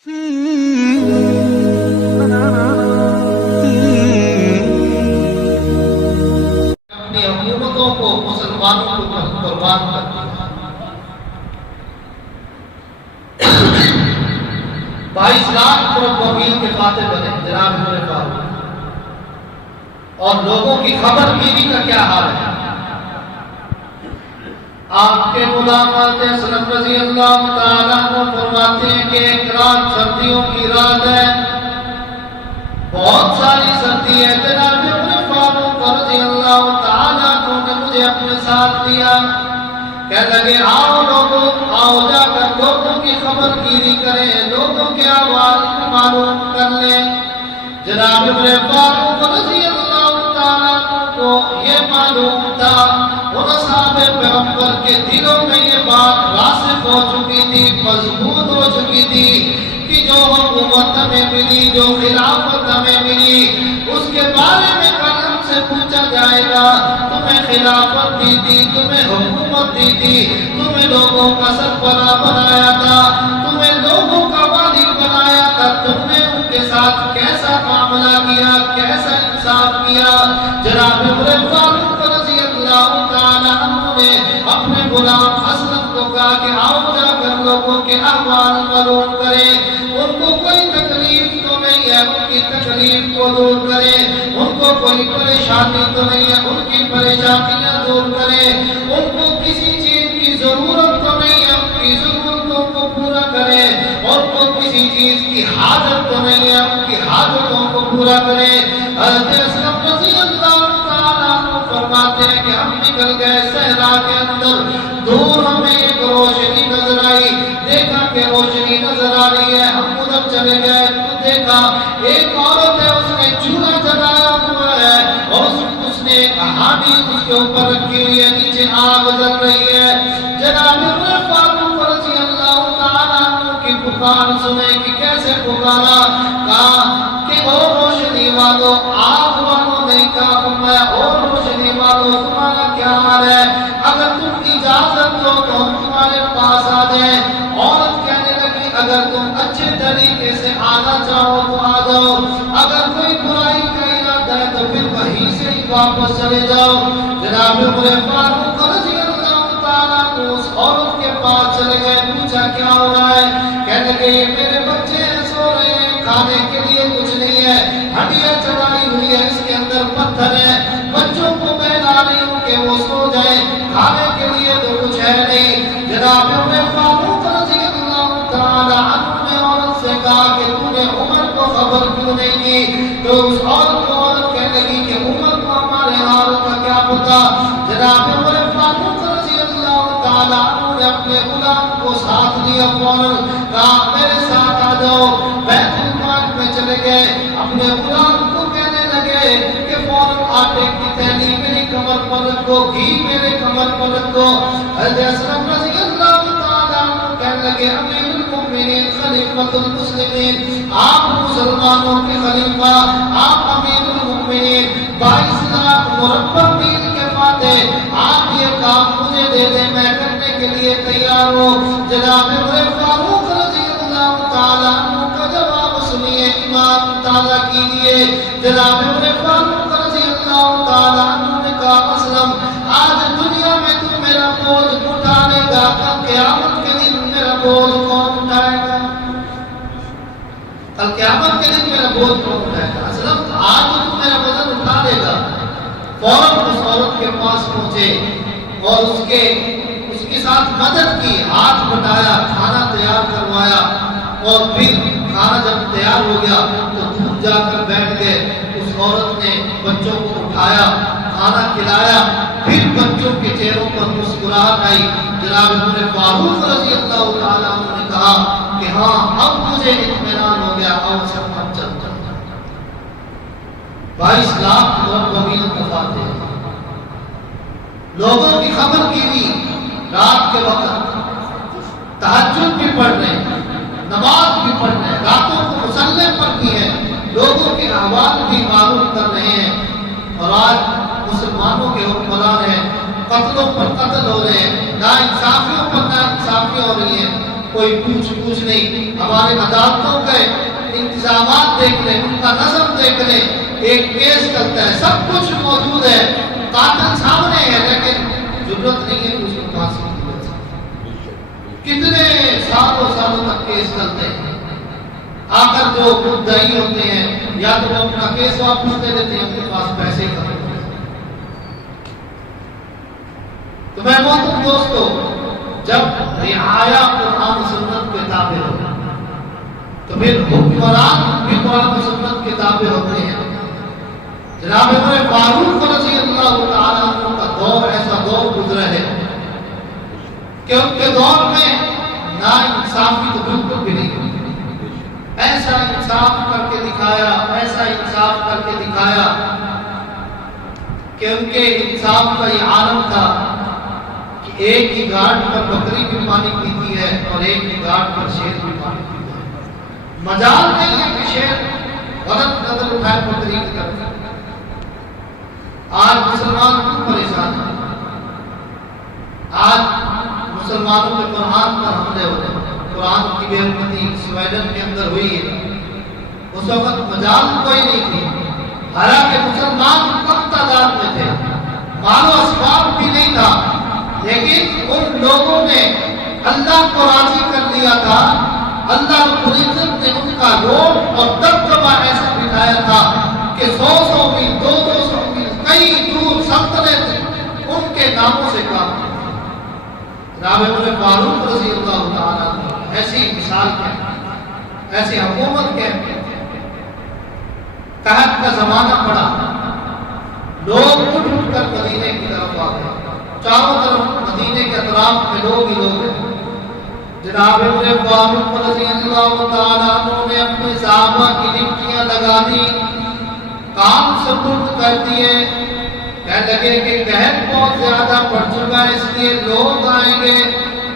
اپنی حکومتوں کو مسلمانوں کو قربان کر دیا۔ 22 لاکھ مربع میل کے فاتح بنے جناب عمر فاروق، اور لوگوں کی خبر گیری کا کیا حال ہے۔ آپ کے غلام اسلم رضی اللہ تعالیٰ عنہ فرماتے ہیں کہ ایک رات سردیوں کی رات ہے، بہت ساری سردی ہے، جناب عمر فاروق رضی اللہ تعالیٰ عنہ نے مجھے اپنے ساتھ لیا، کہنے لگے آؤ لوگوں، آؤ جا کر لوگوں کی خبر گیری کریں، لوگوں کے احوال معلوم کر لیں۔ جناب عمر فاروق رضی اللہ تعالیٰ عنہ کو یہ معلوم تھا، ان اصحاب پیغمبر کے دلوں میں یہ بات راسخ ہو چکی تھی، مضبوط ہو چکی تھی کہ جو حکومت ہمیں ملی، جو خلافت ہمیں ملی، اس کے بارے میں کل ہم سے پوچھا جائے گا، تمہیں خلافت دی تھی، تمہیں حکومت دی تھی، تمہیں لوگوں کا سربراہ بنایا تھا، تمہیں لوگوں کا والی بنایا تھا، تم نے ان کے ساتھ کیسا معاملہ کیا، کیسا انصاف کیا۔ جناب عمر فاروق رضی اللہ تعالیٰ عنہ نے اپنے غلام اسلم کو کہا کہ آؤ جا کر لوگوں کے احوال معلوم کریں، ان کو کوئی تکلیف تو نہیں ہے، ان کی تکلیف کو دور کریں، ان کو کوئی پریشانی تو نہیں ہے، ان کی پریشانیاں دور کریں، ان کو کسی چیز کی ضرورت تو نہیں ہے، ان کی ضرورتوں کو پورا کریں، ان کو کسی چیز کی حاجت تو نہیں ہے، ان کی حاجتوں کو پورا کریں۔ حضرت اسلم رضی اللہ تعالیٰ عنہ فرماتے ہیں کہ ہم نکل گئے صحرا کے اندر، دور ہمیں ایک روشنی نظر آئی، دیکھا کہ روشنی نظر آ رہی ہے، ہم ادھر چلے گئے تو دیکھا ایک عورت ہے، اس نے چولہا جلایا ہوا ہے، اور اس نے ایک ہانڈی اس کے اوپر رکھی ہوئی ہے، نیچے آگ جل رہی ہے۔ جناب عمر فاروق رضی اللہ تعالیٰ عنہ کی پکار سنے کہ کیسے پکارا، کہا کہ او روشنی والو، آگ والوں نے کہا فرمایا او روشنی والو تمہارا کیا حال ہے، اگر تم اجازت دو تو ہم تمہارے پاس آ جائیں۔ عورت کہنے لگی اگر تم اچھے طریقے سے آنا چاہو تو آ جاؤ، اگر کوئی برائی کا ارادہ ہے تو پھر وہیں سے ہی واپس چلے جاؤ۔ جناب عمر فاروق رضی اللہ تعالیٰ عنہ اس عورت کے پاس چلے گئے، پوچھا کیا ہو رہا ہے، کہنے لگے یہ میرے بچے ہیں، سو رہے ہیں، کھانے کے لیے کچھ نہیں ہے، ہڈیاں چڑھائی ہوئی ہے، اس کے اندر پتھر ہے، بچوں کو بہلا رہی ہوں کہ وہ سو جائیں، کھانے کے لیے تو کچھ ہے نہیں۔ جناب عمر فاروق رضی اللہ تعالیٰ عنہ نے عورت سے کہا کہ تو نے عمر کو خبر کیوں نہیں کی، تو اس عورت کہنے لگی کہ عمر کو ہمارے حال کا کیا پتا۔ جناب عمر فاروق رضی اللہ تعالیٰ عنہ نے اپنے غلام کو ساتھ لیا، فوراً کہا میرے ساتھ آ جاؤ، بیت المال میں چلے گئے، اپنے غلام کو کہنے لگے کہ فوراً آٹے کی تھیلی میری کمر پر رکھو، گھی میرے کمر پر رکھو۔ حضرت اسلم رضی اللہ تعالیٰ عنہ کہنے لگے امیر المؤمنین خلیفۃ المسلمین، آپ مسلمانوں کے خلیفہ، آپ امیر المؤمنین، 22 لاکھ مربع میل کے فاتح، آپ یہ کام مجھے دے دیں، میں کرنے کے لیے تیار ہوں۔ جناب عمر فاروق رضی اللہ تعالیٰ عنہ کا جواب سنیے، ایمان تازہ کیجیے۔ جناب عمر فاروق رضی اللہ تعالیٰ عنہ نے کہا اسلم آج دنیا میں تو میرا بوجھ اٹھانے گا، کل قیامت کے دن میرا بوجھ کون اٹھائے گا، کل قیامت کے دن میرا بوجھ کون اٹھائے گا۔ اسلم آج تو میرا وزن اٹھا دے گا۔ فوراً اس عورت کے پاس پہنچے اور اس کے ساتھ مدد کی، ہاتھ بٹایا، کھانا تیار کروایا، اور پھر کھانا جب تیار ہو گیا تو دور جا کر بیٹھ گئے۔ اس عورت نے بچوں کو اٹھایا، کھانا کھلایا، پھر بچوں کے چہروں پر مسکراہٹ آئی۔ جناب عمر فاروق رضی اللہ تعالیٰ عنہ نے کہا کہ ہاں اب مجھے اطمینان ہو گیا، اب سب چلتا۔ 22 لاکھ مربع میل کا فاتح، لوگوں کی خبر گیری، رات کے وقت تہجد بھی پڑھ رہے ہیں، نماز بھی پڑھ رہے ہیں، راتوں کو مصلے پر بھی ہیں، لوگوں کے احوال بھی معلوم کر رہے ہیں۔ اور آج مسلمانوں کے حکمران ہیں، قتلوں پر قتل ہو رہے ہیں، ناانصافیوں پر ناانصافی ہو رہی ہیں، کوئی پوچھ نہیں، ہمارے عدالتوں کے انتظامات دیکھ لیں، ان کا نظم دیکھ لیں، ایک کیس چلتا ہے، سب کچھ موجود ہے، قاتل سامنے ہے، لیکن ضرورت نہیں ہے کہ اس کو پھانسی دی جائے۔ کتنے سالوں تک کیس چلتے ہیں، آخر جو مدعی ہوتے ہیں یا تو وہ اپنا کیس واپس دے دیتے ہیں، ان کے پاس پیسے ختم ہو جاتے ہیں۔ تو میں محترم دوستو، جب رعایا قرآن و سنت کے تابع ہو تو پھر حکمران بھی قرآن و سنت کے تابع ہوتے ہیں۔ جناب عمر فاروق رضی اللہ تعالیٰ عنہ کا دور ایسا دور گزرا ہے کہ ان کے دور میں ناانصافی تو بالکل بھی نہیں ہوئی۔ ایسا انصاف کر کے دکھایا، ایسا انصاف کر کے دکھایا کہ ان کے انصاف کا یہ عالم تھا کہ ایک ہی گھاٹ پر بکری بھی پانی پیتی ہے اور ایک ہی گھاٹ پر شیر بھی پانی پیتا ہے۔ مجال نہیں ہے کہ شیر غلط نظر اٹھائے بکری کی طرف۔ آج مسلمان کیوں پریشان ہیں؟ آج مسلمانوں کے قرآن پر حملے ہو رہے ہیں۔ قرآن کی بے حرمتی سویڈن کے اندر ہوئی ہے، اس وقت مجال کوئی نہیں تھی، حالانکہ مسلمان کم تعداد میں تھے، مال و اسباب بھی نہیں تھا، لیکن ان لوگوں نے اللہ کو راضی کر لیا تھا۔ اللہ رب العزت نے ان کا روب اور دبدبہ ایسا بٹھایا تھا کہ 100 میل 200 میل کئی دور سلطنت ان کے ناموں سے کام کی۔ جناب عمر فاروق رضی اللہ تعالیٰ عنہ ایسی مثال کیا، ایسی حکومت کیا، قحط کا زمانہ پڑا، لوگ اٹھ کر مدینے کی طرف آ گئے، چاروں طرف مدینے کے اطراف میں لوگ ہی لوگ ہیں۔ جناب عمر فاروق رضی اللہ تعالیٰ عنہ نے اپنے صحابہ کی ڈپٹیاں لگا دی، کام سپرد کر دیے، کہنے لگے کہ قحط بہت زیادہ بڑھ چکا ہے، اس لیے لوگ آئیں گے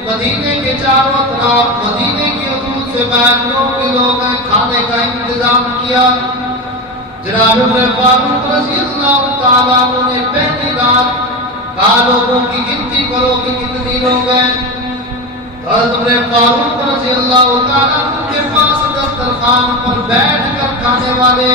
مدینے کے چاروں طرف، مدینے کی حدود سے باہر لوگ ہیں، کھانے کا انتظام کیا۔ جناب عمر فاروق رضی اللہ تعالیٰ عنہ نے پہلی رات کہا لوگوں کی گنتی کرو کہ کتنی لوگ ہیں۔ حضرت عمر فاروق رضی اللہ تعالیٰ عنہ کے پاس دسترخوان پر بیٹھ کر کھانے والے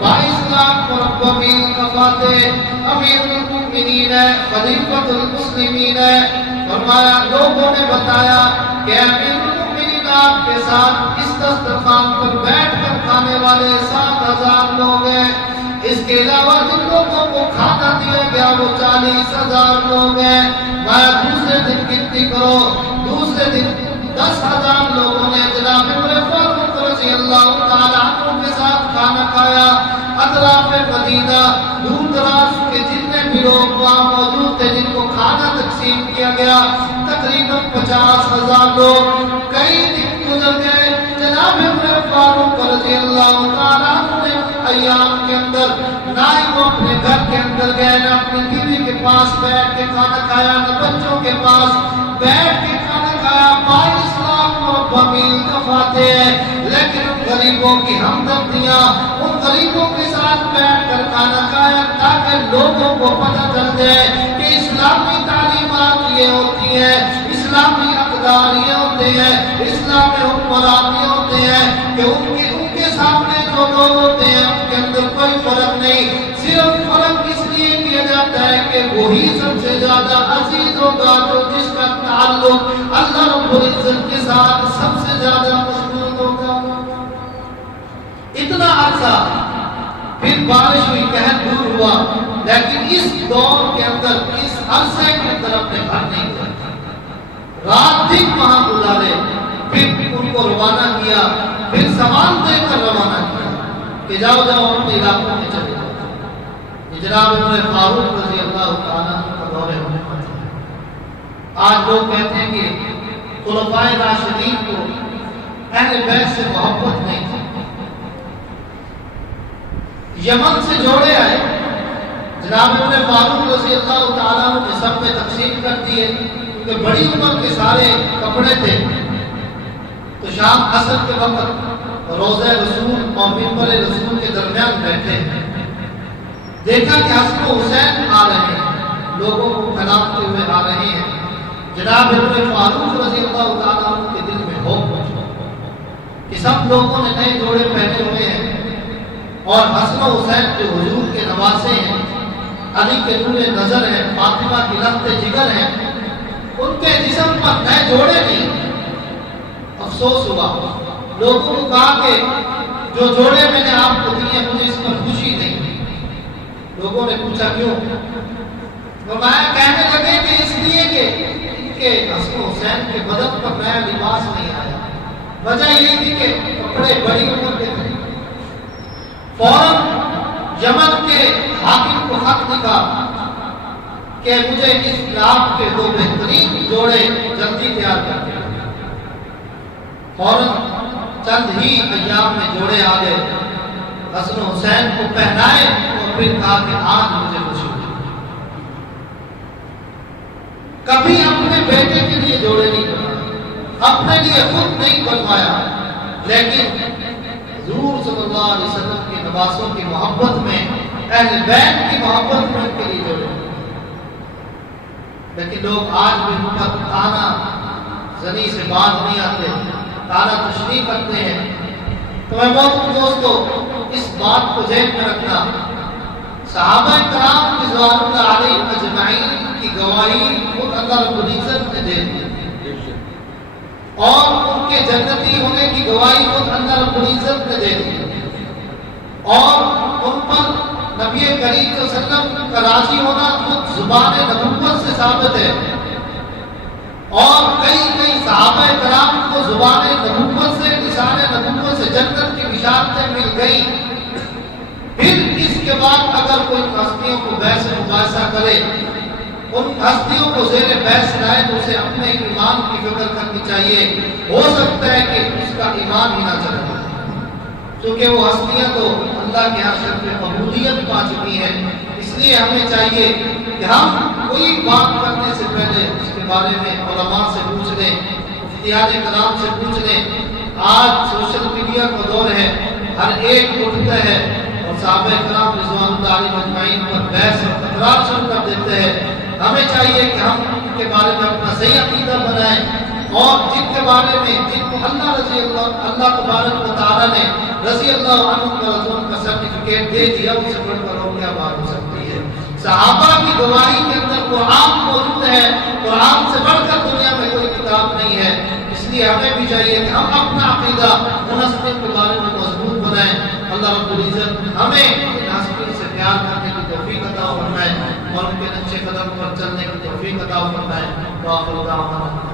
22 لاکھ مربع میل کا فاتح امیر المؤمنین ہے، خلیفۃ المسلمین ہے۔ فرمایا، لوگوں نے بتایا کہ امیر المؤمنین آپ کے ساتھ اس دسترخوان پر بیٹھ کر کھانے والے 7000 لوگ ہیں، اس کے علاوہ جن لوگوں کو کھانا دیا گیا وہ 40,000 لوگ ہیں۔ میں دوسرے دن گنتی کرو، دوسرے دن 10,000 لوگوں نے جناب عمر فاروق رضی اللہ تعالیٰ عنہ کے ساتھ کھانا کھایا۔ اطراف مدینہ دور دراز کے جتنے بھی لوگ وہاں موجود تھے جن کو کھانا تقسیم کیا گیا، تقریباً 50,000 لوگ۔ کئی دن گزر گئے، جناب عمر فاروق رضی اللہ تعالیٰ عنہ نے ایام کے اندر نہ ہی وہ اپنے گھر کے اندر گئے، نہ اپنی بیوی کے پاس بیٹھ کے کھانا کھایا، نہ بچوں کے پاس بیٹھ کے کھانا کھایا۔ 22 لاکھ مربع میل کا فاتح ہے، لیکن ان غریبوں کی ہمدردیاں، ان غریبوں کے ساتھ بیٹھ کر کھانا کھایا تاکہ لوگوں کو پتہ چل جائے کہ اسلامی تعلیمات یہ ہوتی ہیں، اسلامی اقدار یہ ہوتے ہیں، اسلامی حکمران یہ ہوتے ہیں کہ ان کے سامنے جو لوگ ہوتے ہیں ان کے اندر کوئی فرق نہیں، صرف فرق اس لیے کیا جاتا ہے کہ وہی سب سے زیادہ عزیز ہوگا جو جس کا تعلق اللہ رب العزت کے ساتھ سب سے زیادہ مضبوط ہوگا۔ اتنا عرصہ پھر بارش ہوئی، قحط دور ہوا، لیکن اس دور کے اندر، اس عرصے کے اندر اپنے گھر نہیں گئے، رات دن وہاں گزارے، پھر ان کو روانہ کیا، پھر سامان دے کر روانہ کیا کہ جاؤ اپنے علاقوں میں چلے جاؤ۔ یہ جناب عمر فاروق رضی اللہ تعالیٰ عنہ کا دور ہونے والا ہے۔ آج لوگ کہتے ہیں کہ خلفائے راشدین کو اہل بیت سے محبت نہیں تھی۔ یمن سے جوڑے آئے، جناب عمر فاروق رضی اللہ تعالیٰ عنہ نے سب میں تقسیم کر دیے، کیونکہ بڑی عمر کے سارے کپڑے تھے۔ تو شام عصر کے وقت روضہ رسول اور منبر رسول کے درمیان بیٹھے، دیکھا کہ حسن و حسین آ رہے ہیں، لوگوں کو کھلاتے ہوئے آ رہے ہیں۔ جناب عمر فاروق رضی اللہ تعالیٰ عنہ کے دل میں کہ سب لوگوں نے نئے جوڑے پہنے ہوئے ہیں اور حسن و حسین جو حضور کے نواسے ہیں، علی کے نور نظر ہیں، فاطمہ کی لخت جگر ہیں، ان کے جسم پر نئے جوڑے نہیں۔ افسوس ہوا، لوگوں کو کہا کہ جو جوڑے میں نے آپ کو دیے مجھے اس پر خوشی نہیں۔ لوگوں نے پوچھا کیوں؟ فرمایا کہنے لگے کہ اس لیے کہ ان کے حسن و حسین کے بدن پر نیا لباس نہیں آیا۔ وجہ یہ تھی کہ کپڑے بڑی عمر کے تھے۔ فوراً یمن کے حاکم کو خط لکھا کہ مجھے اس لاکھ کے 2 بہترین جوڑے جلدی تیار کر دیں۔ فوراً چند ہی ایام میں جوڑے آ گئے، حسن و حسین کو پہنائے اور پھر کہا کہ آج مجھے خوشی ہوئی۔ کبھی اپنے بیٹے کے لیے جوڑے نہیں بنائے، اپنے لیے خود نہیں بنوایا، لیکن حضور صلی اللہ علیہ وسلم کے نواسوں کی محبت میں، اہل بیت کی محبت میں ان کے لیے جوڑے۔ لیکن لوگ آج بھی ان پر تانا زنی سے باز نہیں آتے، تانا تشریح کرتے ہیں۔ تو میں بہت دوستو اس بات کو ذہن میں رکھنا، صحابہ کرام رضوان اللہ علیہم اجمعین کی گواہی خود اللہ رب العزت نے دے دی، اور ان کے جنتی ہونے کی گواہی خود اللہ رب العزت نے دے دی، اور ان پر نبی کریم صلی اللہ علیہ وسلم کا راضی ہونا خود زبان نبوت سے ثابت ہے، اور کئی صحابہ کرام کو زبان نبوت سے، لسان نبوت سے جنت کی بشارتیں مل گئی۔ پھر اس کے بعد اگر کوئی ہستیوں کو بحث مباحثہ کرے، ان ہستیوں کو زیر بحث لائے تو اسے اپنے ایمان کی فکر کرنی چاہیے، ہو سکتا ہے کہ اس کا ایمان ہی نہ چلے، کیونکہ وہ ہستیاں تو اللہ کے یہاں شرف قبولیت پا چکی ہیں۔ اس لیے ہمیں چاہیے کہ ہم کوئی بات کرنے سے پہلے اس کے بارے میں علماء سے پوچھ لیں، مفتیان کرام سے پوچھ لیں۔ آج سوشل میڈیا کا دور ہے، ہر ایک اٹھتا ہے اور صحابہ کرام رضوان اللہ علیہم اجمعین پر بحث اور تکرار شروع کر دیتے ہیں۔ ہمیں چاہیے کہ ہم ان کے بارے میں اپنا صحیح عقیدہ بنائیں، اور جن کے بارے میں جن کو اللہ تبارک و تعالیٰ نے رضی اللہ عنہ و رضوان کا سرٹیفکیٹ دے دیا، اس سے بڑھ کر اور کیا بات ہو سکتی ہے؟ صحابہ کی گواہی کے اندر قرآن موجود ہے، قرآن سے بڑھ کر دنیا میں کوئی کتاب نہیں ہے۔ اس لیے ہمیں بھی چاہیے کہ ہم اپنا عقیدہ ان ہستیوں کے بارے میں مضبوط بنائیں۔ اللہ رب العزت ہمیں ان ہستیوں سے پیار کرنے کی توفیق عطا فرمائے اور ان کے نقش قدم پر چلنے کی توفیق عطا فرمائے۔ وآخر دعوانا